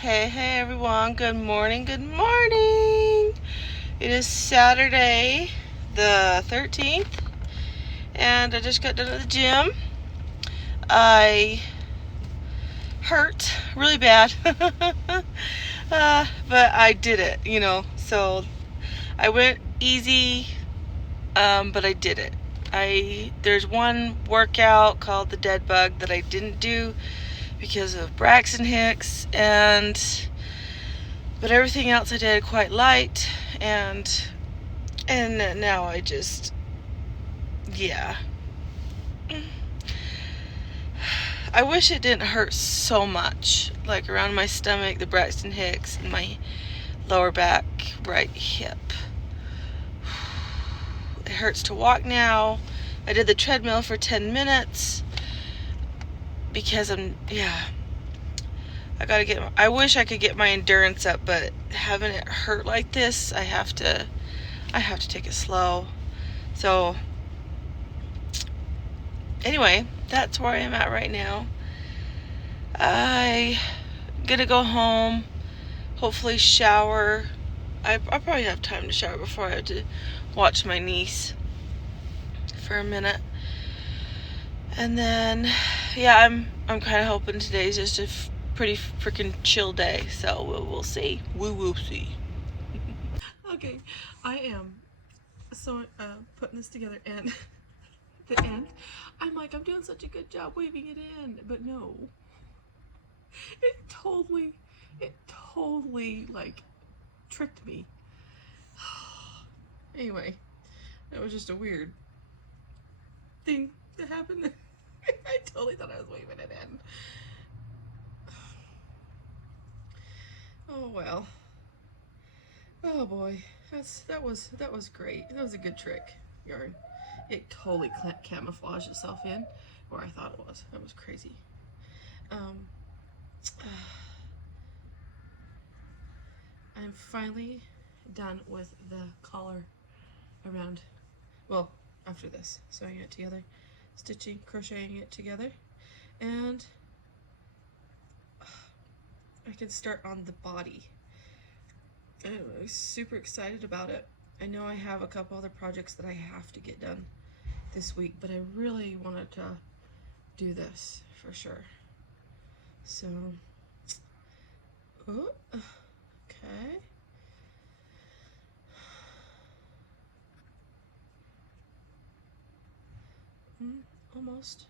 Hey everyone, good morning, good morning. It is Saturday the 13th and I just got done at the gym. I hurt really bad, but I did it, so I went easy, but I did it. There's one workout called the dead bug that I didn't do because of Braxton Hicks, but everything else I did quite light, and now I just, yeah. I wish it didn't hurt so much, like around my stomach, the Braxton Hicks, and my lower back, right hip. It hurts to walk now. I did the treadmill for 10 minutes because I wish I could get my endurance up, but having it hurt like this, I have to take it slow. So anyway, that's where I am at right now. I'm gonna go home, hopefully shower. I probably have time to shower before I have to watch my niece for a minute. And then, yeah, I'm kind of hoping today's just a pretty freaking chill day. So we'll see. We will see. Okay, I am putting this together, and the end, I'm doing such a good job weaving it in, but no, it totally like tricked me. Anyway, that was just a weird thing that happened. I totally thought I was weaving it in. Oh well. Oh boy, that was great. That was a good trick, yarn. It totally camouflaged itself in where I thought it was. That was crazy. I'm finally done with the collar around, well, after this, sewing it together, stitching, crocheting it together, and I can start on the body. I'm super excited about it. I know I have a couple other projects that I have to get done this week, but I really wanted to do this for sure. So, okay. Almost.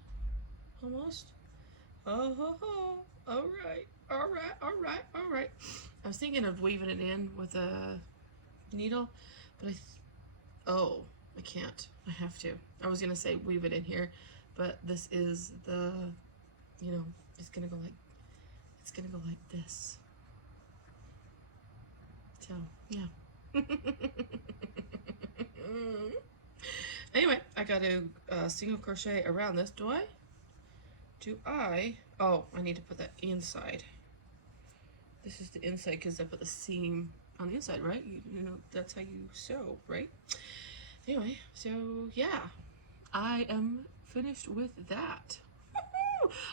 Oh, all right. I was thinking of weaving it in with a needle, but I can't. I have to. I was gonna say weave it in here, but this is the, it's gonna go like this. So yeah. Anyway, I got to single crochet around this. Do I? Oh, I need to put that inside. This is the inside because I put the seam on the inside, right? You know, that's how you sew, right? Anyway, so yeah, I am finished with that.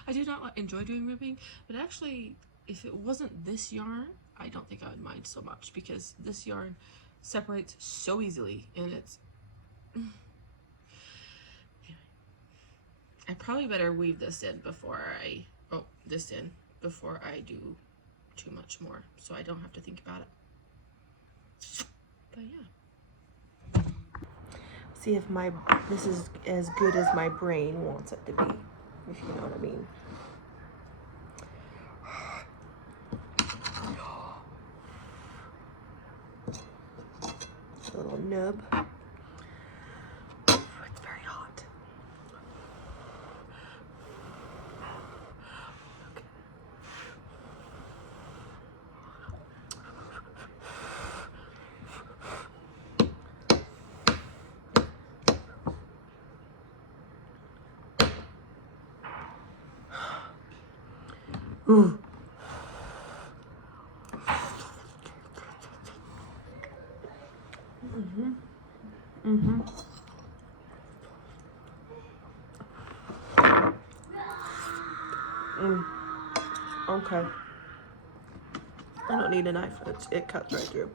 I do not enjoy doing ribbing, but actually, if it wasn't this yarn, I don't think I would mind so much because this yarn separates so easily, and it's... I probably better weave this in before I do too much more, so I don't have to think about it. But yeah. See if this is as good as my brain wants it to be, if you know what I mean. A little nub. It's very hot. Ooh. Okay. I don't need a knife. It cuts right through.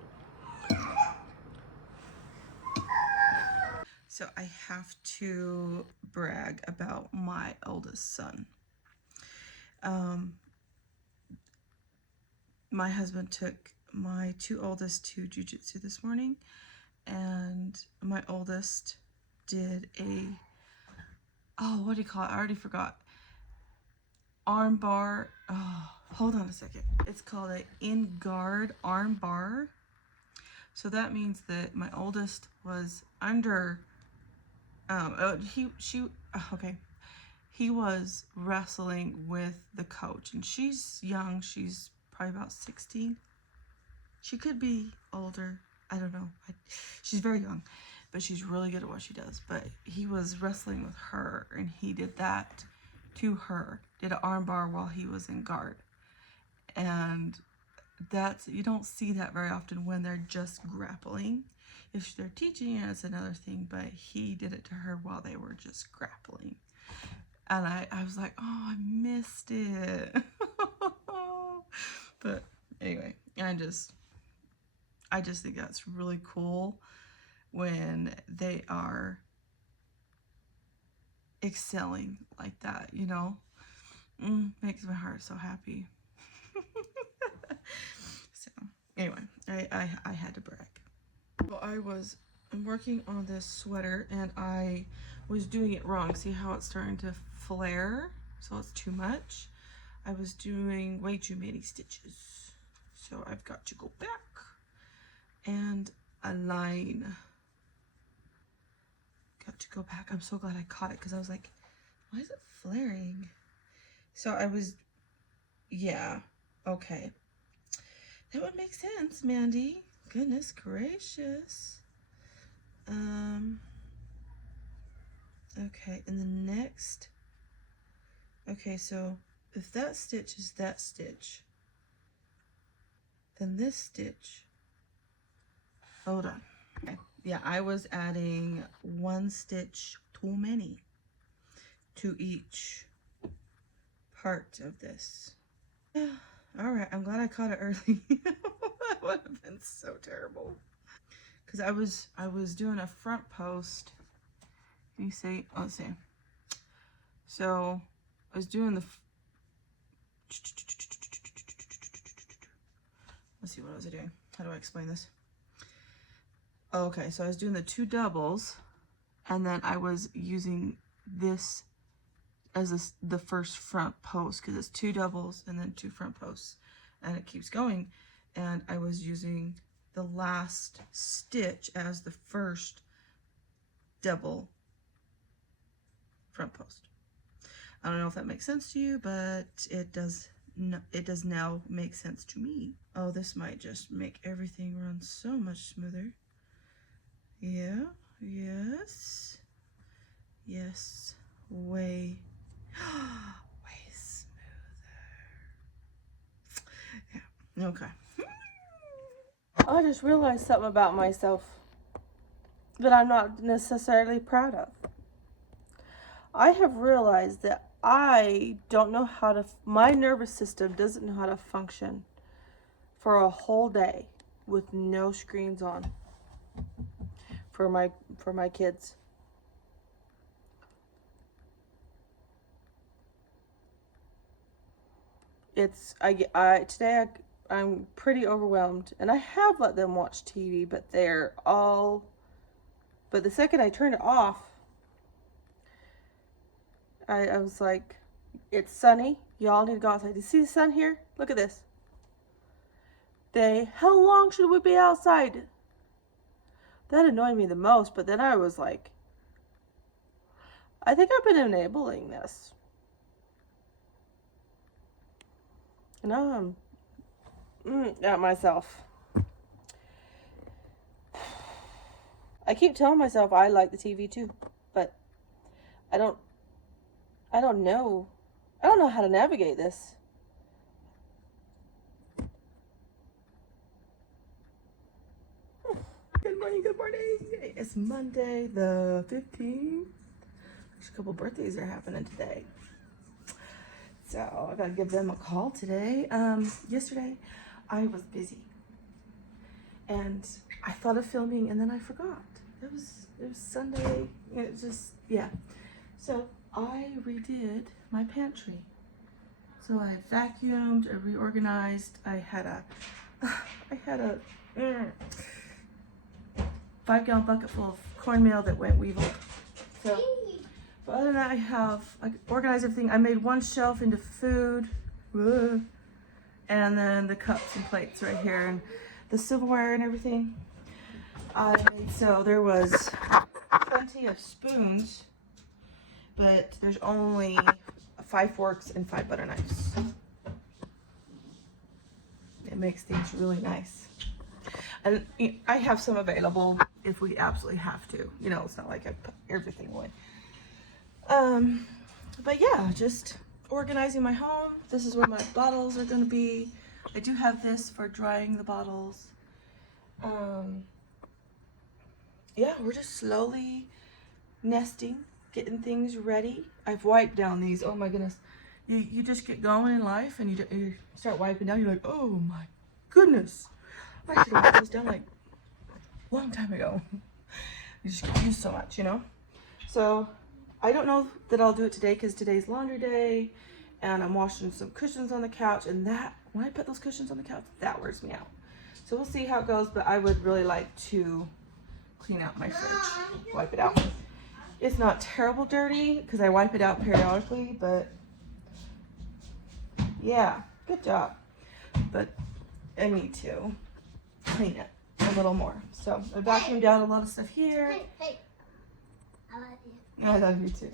So I have to brag about my oldest son. My husband took my two oldest to jiu-jitsu this morning, and my oldest did a, oh, what do you call it? I already forgot. Arm bar. Oh, hold on a second. It's called a in-guard arm bar. So that means that my oldest was under, okay. He was wrestling with the coach, and she's young. She's probably about 16. She could be older. I don't know. She's very young, but she's really good at what she does. But he was wrestling with her, and he did that to her. Did an arm bar while he was in guard. And that's, you don't see that very often when they're just grappling. If they're teaching it, it's another thing, but he did it to her while they were just grappling. And I was like, oh, I missed it. But anyway, I just think that's really cool when they are excelling like that, you know? Makes my heart so happy. So anyway, I had to brag. Well, I'm working on this sweater, and I was doing it wrong. See how it's starting to flare? So it's too much. I was doing way too many stitches. So I've got to go back and align. Got to go back. I'm so glad I caught it, because I was like, why is it flaring? So I was, yeah, okay. That would make sense, Mandy. Goodness gracious. Okay, and the next, okay, so if that stitch is that stitch, then this stitch, hold on. Okay. Yeah, I was adding one stitch too many to each part of this. All right, I'm glad I caught it early. That would have been so terrible. Because I was doing a front post. Can you see? Oh, let's see. So I was doing the. Let's see, what was I doing? How do I explain this? Okay, so I was doing the two doubles, and then I was using this as the first front post, because it's two doubles and then two front posts, and it keeps going. And I was using the last stitch as the first double front post. I don't know if that makes sense to you, but it does now make sense to me. Oh, this might just make everything run so much smoother. Yeah, yes, yes, way smoother. Yeah, okay. I just realized something about myself that I'm not necessarily proud of. I have realized that I don't know how to, my nervous system doesn't know how to function for a whole day with no screens on for my kids. It's today I'm pretty overwhelmed, and I have let them watch TV, but the second I turned it off, I was like, it's sunny, y'all need to go outside. Do you see the sun here? Look at this. How long should we be outside? That annoyed me the most, but then I was like, I think I've been enabling this. And now I'm at myself. I keep telling myself I like the TV too, but I don't know. I don't know how to navigate this. Good morning, good morning. It's Monday the 15th. There's a couple birthdays are happening today. So I gotta give them a call today. Yesterday I was busy. And I thought of filming and then I forgot. It was Sunday. It just, yeah. So I redid my pantry. So I vacuumed, I reorganized. I had a 5-gallon bucket full of cornmeal that went weevil. So, but other than that, I organized everything. I made one shelf into food, and then the cups and plates right here, and the silverware and everything. So there was plenty of spoons, but there's only 5 forks and 5 butter knives. It makes things really nice. And I have some available if we absolutely have to. You know, it's not like I put everything away. But yeah, just organizing my home. This is where my bottles are going to be. I do have this for drying the bottles. Yeah, we're just slowly nesting, getting things ready. I've wiped down these. Oh my goodness. You just get going in life and you start wiping down. You're like, oh my goodness. I should have wiped those down like a long time ago. You just get used so much, you know? So I don't know that I'll do it today because today's laundry day and I'm washing some cushions on the couch, and that, when I put those cushions on the couch, that wears me out. So we'll see how it goes, but I would really like to clean out my fridge, wipe it out. It's not terrible dirty because I wipe it out periodically, but yeah, good job. But I need to clean it a little more. So I vacuumed down a lot of stuff here. Hey. I love you. I love you too.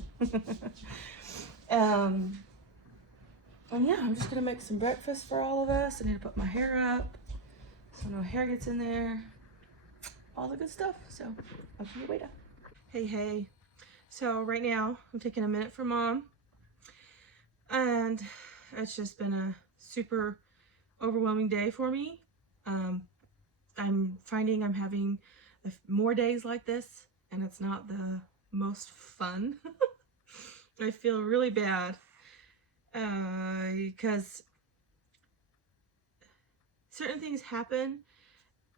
And yeah, I'm just gonna make some breakfast for all of us. I need to put my hair up so no hair gets in there. All the good stuff. So I'll see you later. Hey. So right now I'm taking a minute for Mom, and it's just been a super overwhelming day for me. I'm finding I'm having more days like this, and it's not the most fun. I feel really bad because certain things happen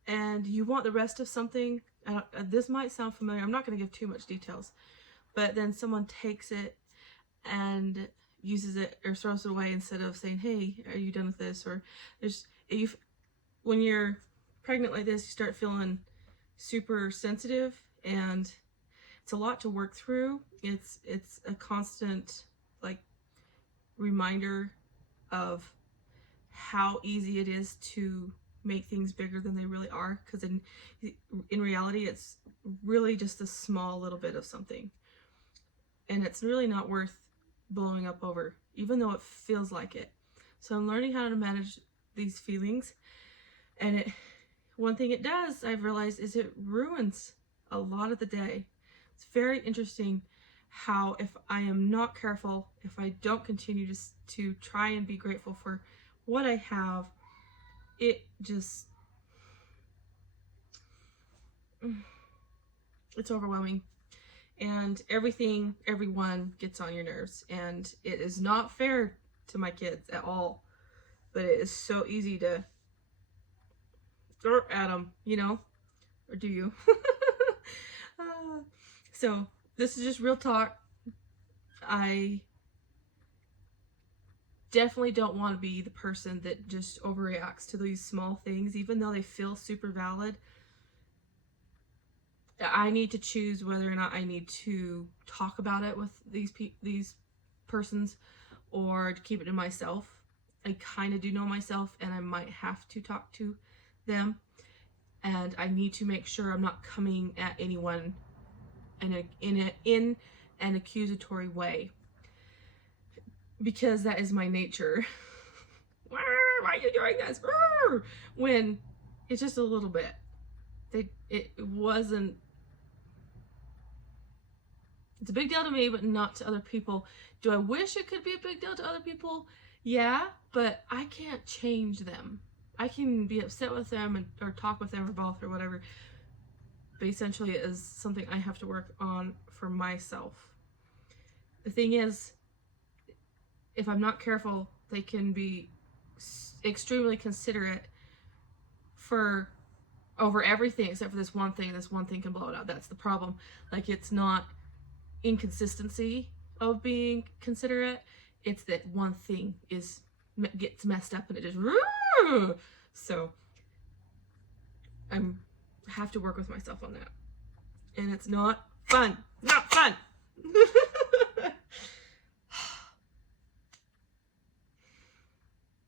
and you want the rest of something. This might sound familiar. I'm not going to give too much details, but then someone takes it and uses it or throws it away instead of saying, hey, are you done with this? Or when you're pregnant like this, you start feeling super sensitive, and it's a lot to work through. It's a constant like reminder of how easy it is to make things bigger than they really are, because in reality it's really just a small little bit of something, and it's really not worth blowing up over, even though it feels like it. So I'm learning how to manage these feelings, and one thing it does, I've realized, is it ruins a lot of the day. It's very interesting how if I am not careful, if I don't continue to try and be grateful for what I have, it just, it's overwhelming. And everyone gets on your nerves, and it is not fair to my kids at all, but it is so easy to throw at them, you know, or do you? So this is just real talk. I definitely don't want to be the person that just overreacts to these small things, even though they feel super valid. I need to choose whether or not I need to talk about it with these persons or to keep it to myself. I kind of do know myself, and I might have to talk to them, and I need to make sure I'm not coming at anyone in an accusatory way, because that is my nature. Why are you doing this? When it's just a little bit. It wasn't. It's a big deal to me, but not to other people. Do I wish it could be a big deal to other people? Yeah, but I can't change them. I can be upset with them or talk with them or both or whatever. But essentially it is something I have to work on for myself. The thing is, if I'm not careful, they can be extremely considerate over everything except for this one thing. This one thing can blow it out. That's the problem. Like, it's not inconsistency of being considerate. It's that one thing gets messed up and it just, so I have to work with myself on that. And it's not fun. Not fun.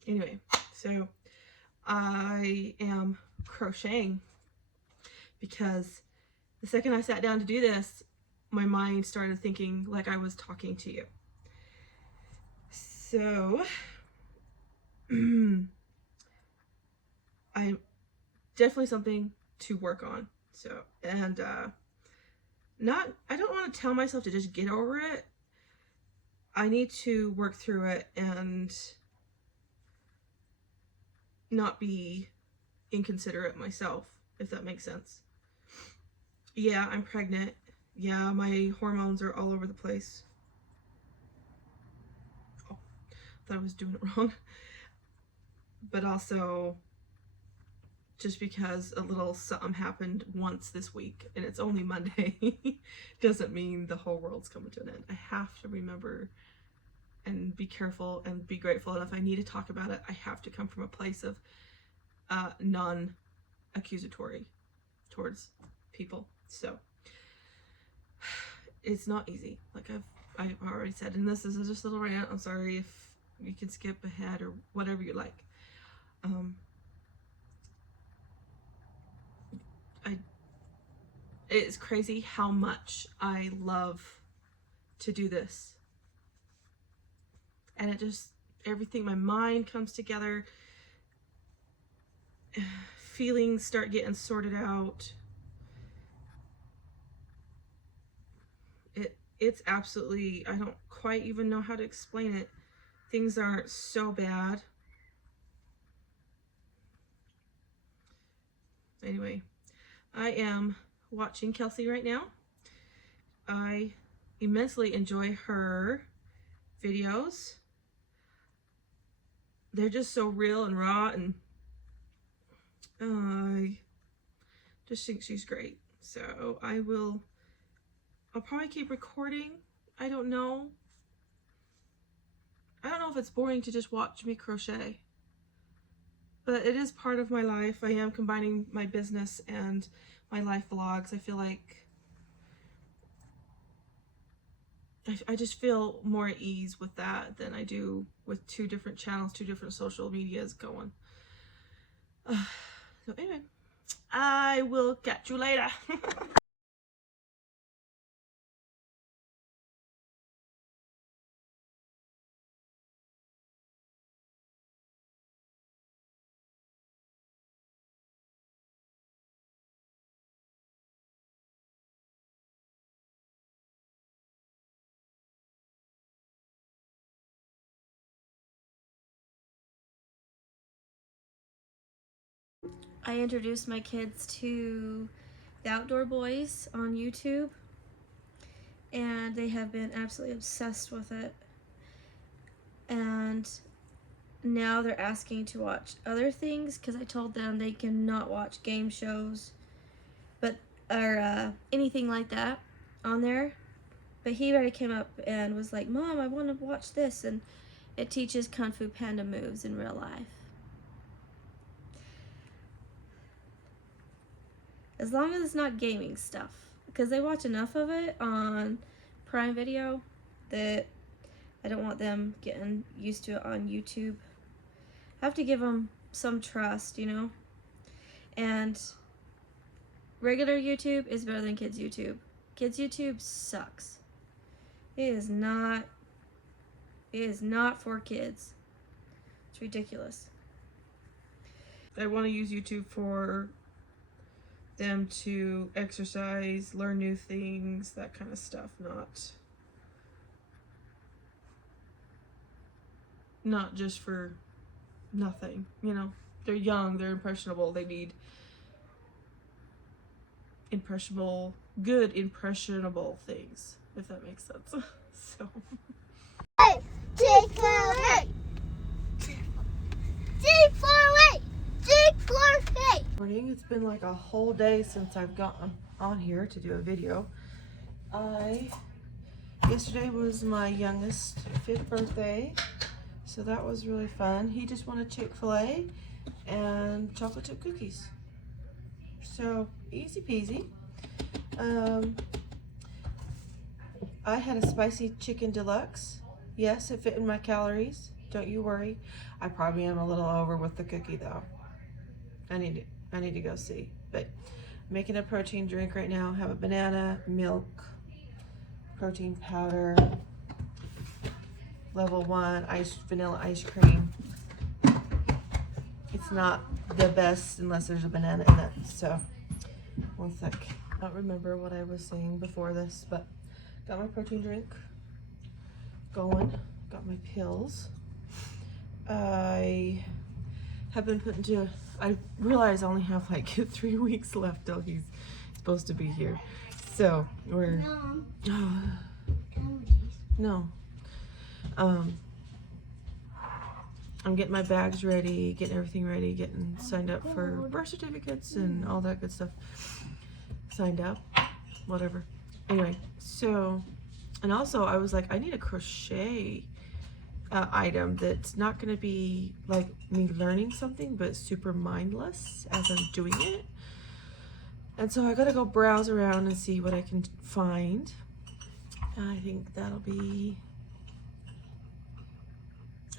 Anyway, so I am crocheting because the second I sat down to do this, my mind started thinking like I was talking to you. So I'm definitely something to work on. So, and I don't want to tell myself to just get over it. I need to work through it and not be inconsiderate myself, if that makes sense. Yeah, I'm pregnant. Yeah, my hormones are all over the place. Oh, thought I was doing it wrong. But also, just because a little something happened once this week and it's only Monday doesn't mean the whole world's coming to an end. I have to remember and be careful and be grateful. And if I need to talk about it, I have to come from a place of non-accusatory towards people. So it's not easy, like I've already said, and this is just a little rant. I'm sorry if you can skip ahead or whatever you like. It's crazy how much I love to do this, and it just, everything, my mind comes together, feelings start getting sorted out. It's absolutely, I don't quite even know how to explain it. Things aren't so bad. Anyway, I am watching Kelsey right now. I immensely enjoy her videos. They're just so real and raw, and I just think she's great. So I'll probably keep recording. I don't know if it's boring to just watch me crochet, but it is part of my life. I am combining my business and my life vlogs. I feel like I just feel more at ease with that than I do with 2 different channels, 2 different social medias going. So anyway, I will catch you later. I introduced my kids to the Outdoor Boys on YouTube, and they have been absolutely obsessed with it. And now they're asking to watch other things because I told them they cannot watch game shows or anything like that on there. But he already came up and was like, "Mom, I want to watch this," and it teaches Kung Fu Panda moves in real life. As long as it's not gaming stuff, because they watch enough of it on Prime Video that I don't want them getting used to it on YouTube. I have to give them some trust, you know? And regular YouTube is better than kids' YouTube. Kids' YouTube sucks. It is not for kids. It's ridiculous. I want to use YouTube for them to exercise, learn new things, that kind of stuff, not just for nothing, you know. They're young, they're impressionable, they need good impressionable things, if that makes sense. So Morning. It's been like a whole day since I've gotten on here to do a video. Yesterday was my youngest 5th birthday, so that was really fun. He just wanted Chick-fil-A and chocolate chip cookies. So easy peasy. I had a spicy chicken deluxe. Yes, it fit in my calories. Don't you worry. I probably am a little over with the cookie though. I need to go see. But I'm making a protein drink right now. Have a banana, milk, protein powder, level 1 vanilla ice cream. It's not the best unless there's a banana in it. So one sec. I don't remember what I was saying before this, but got my protein drink going. Got my pills. I have been put into, I realize I only have like 3 weeks left till he's supposed to be here. So we're, no. I'm getting my bags ready, getting everything ready, getting signed up for birth certificates and all that good stuff. Signed up, whatever. Anyway, so, and also I was like, I need a crochet item that's not going to be like me learning something, but super mindless as I'm doing it. And so I got to go browse around and see what I can find. I think that'll be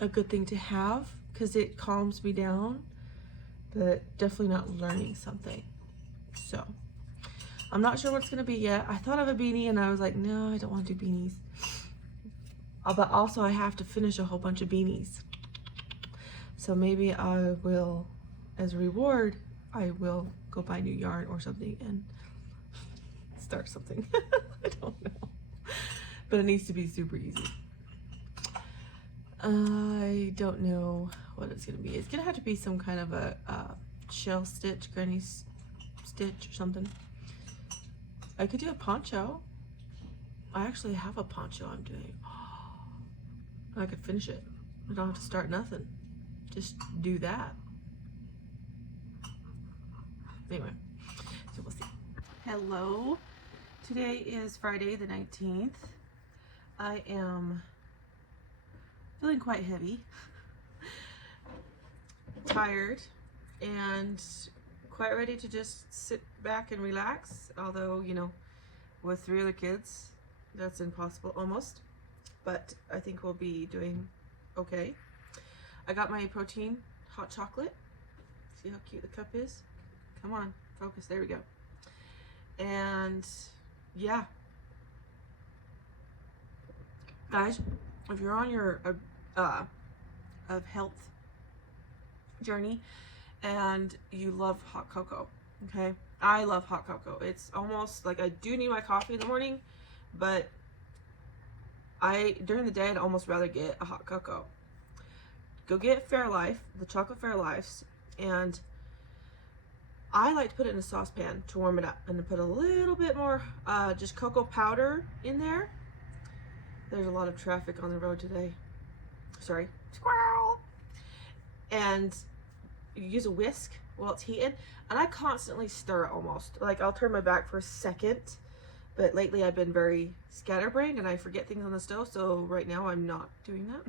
a good thing to have because it calms me down, but definitely not learning something. So I'm not sure what it's going to be yet. I thought of a beanie and I was like, no, I don't want to do beanies. But also I have to finish a whole bunch of beanies. So maybe I will, as a reward, I will go buy new yarn or something and start something. I don't know. But it needs to be super easy. I don't know what it's going to be. It's going to have to be some kind of a shell stitch, granny stitch or something. I could do a poncho. I actually have a poncho I'm doing. I could finish it. I don't have to start nothing. Just do that. Anyway, so we'll see. Hello. Today is Friday the 19th. I am feeling quite heavy, tired, and quite ready to just sit back and relax. Although, you know, with 3 other kids, that's impossible almost. But I think we'll be doing okay. I got my protein hot chocolate. See how cute the cup is? Come on, focus. There we go. And yeah, guys, if you're on your of health journey and you love hot cocoa, okay? I love hot cocoa. It's almost like I do need my coffee in the morning, but during the day, I'd almost rather get a hot cocoa. Go get Fairlife, the chocolate Fairlifes, and I like to put it in a saucepan to warm it up and to put a little bit more just cocoa powder in there. There's a lot of traffic on the road today. Sorry, squirrel. And you use a whisk while it's heating, and I constantly stir it almost. Like I'll turn my back for a second. But lately I've been very scatterbrained and I forget things on the stove, so right now I'm not doing that.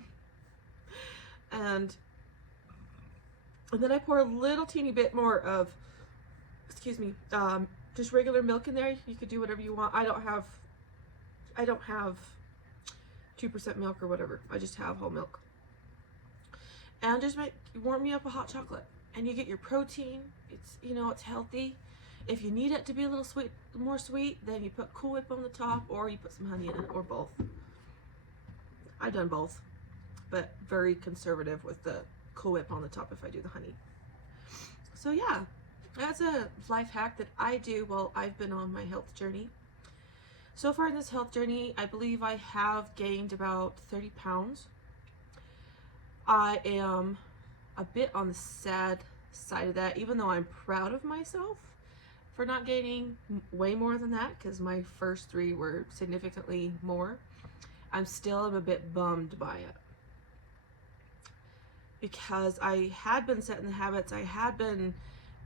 And then I pour a little teeny bit more of, excuse me, just regular milk in there. You could do whatever you want. I don't have 2% milk or whatever. I just have whole milk. And just warm me up a hot chocolate. And you get your protein. It's, you know, it's healthy. If you need it to be a little sweet, more sweet, then you put Cool Whip on the top, or you put some honey in it, or both. I've done both, but very conservative with the Cool Whip on the top if I do the honey. So yeah, that's a life hack that I do while I've been on my health journey. So far in this health journey, I believe I have gained about 30 pounds. I am a bit on the sad side of that, even though I'm proud of myself for not gaining way more than that, because my first 3 were significantly more. I'm still a bit bummed by it, because I had been setting the habits. I had been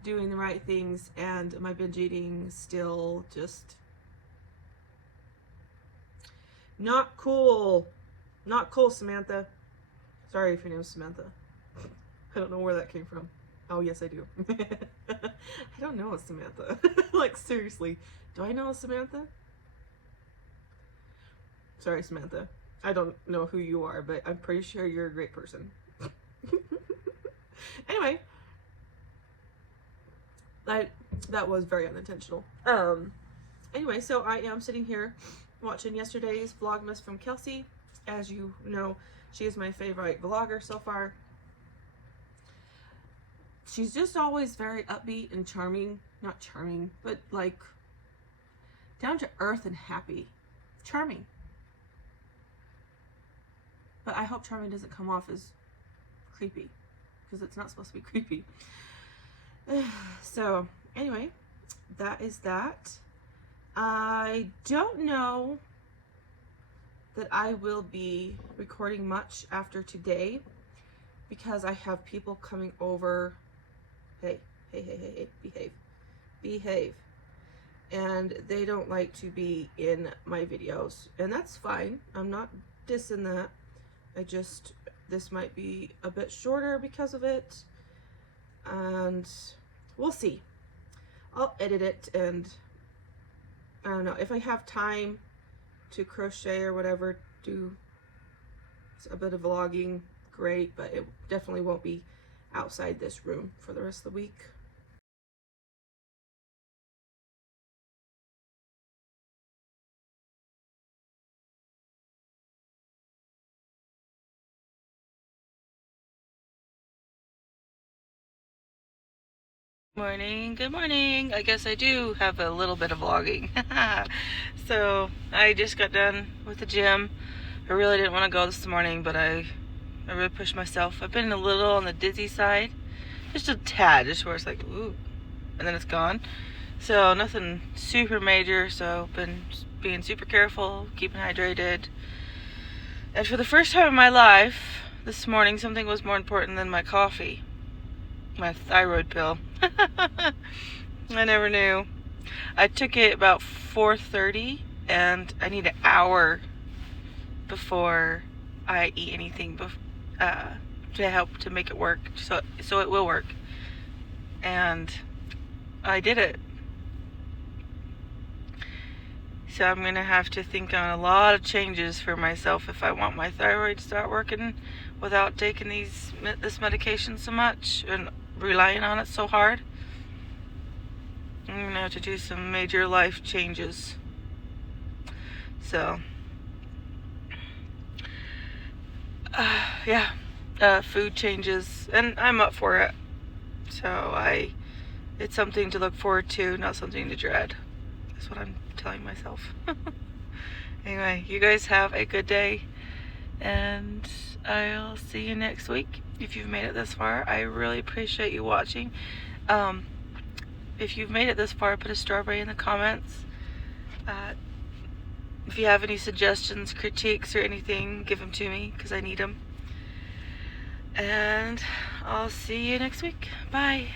doing the right things, and my binge eating still just not cool. Not cool, Samantha. Sorry if your name's Samantha. I don't know where that came from. Oh, yes, I do. I don't know a Samantha. Like, seriously. Do I know a Samantha? Sorry, Samantha. I don't know who you are, but I'm pretty sure you're a great person. Anyway. That was very unintentional. Anyway, so I am sitting here watching yesterday's Vlogmas from Kelsey. As you know, she is my favorite vlogger so far. She's just always very upbeat and charming. Not charming, but like down to earth and happy. Charming. But I hope charming doesn't come off as creepy, because it's not supposed to be creepy. So anyway, that is that. I don't know that I will be recording much after today, because I have people coming over. Hey, behave. And they don't like to be in my videos, and that's fine. I'm not dissing that. This might be a bit shorter because of it, and we'll see. I'll edit it, and I don't know, if I have time to crochet or whatever, do a bit of vlogging, great, but it definitely won't be outside this room for the rest of the week. Good morning. I guess I do have a little bit of vlogging. So I just got done with the gym. I really didn't want to go this morning, but I really pushed myself. I've been a little on the dizzy side, just a tad, just where it's like ooh, and then it's gone. So nothing super major. So been being super careful, keeping hydrated. And for the first time in my life, this morning something was more important than my coffee. My thyroid pill. I never knew. I took it about 4:30, and I need an hour before I eat anything to help to make it work, so it will work. And I did it. So I'm gonna have to think on a lot of changes for myself if I want my thyroid to start working without taking this medication so much and relying on it so hard. I'm gonna have to do some major life changes. So yeah, food changes, and I'm up for it. So it's something to look forward to, not something to dread. That's what I'm telling myself. Anyway, you guys have a good day, and I'll see you next week. If you've made it this far, I really appreciate you watching. If you've made it this far, put a strawberry in the comments. If you have any suggestions, critiques, or anything, give them to me, because I need them. And I'll see you next week. Bye.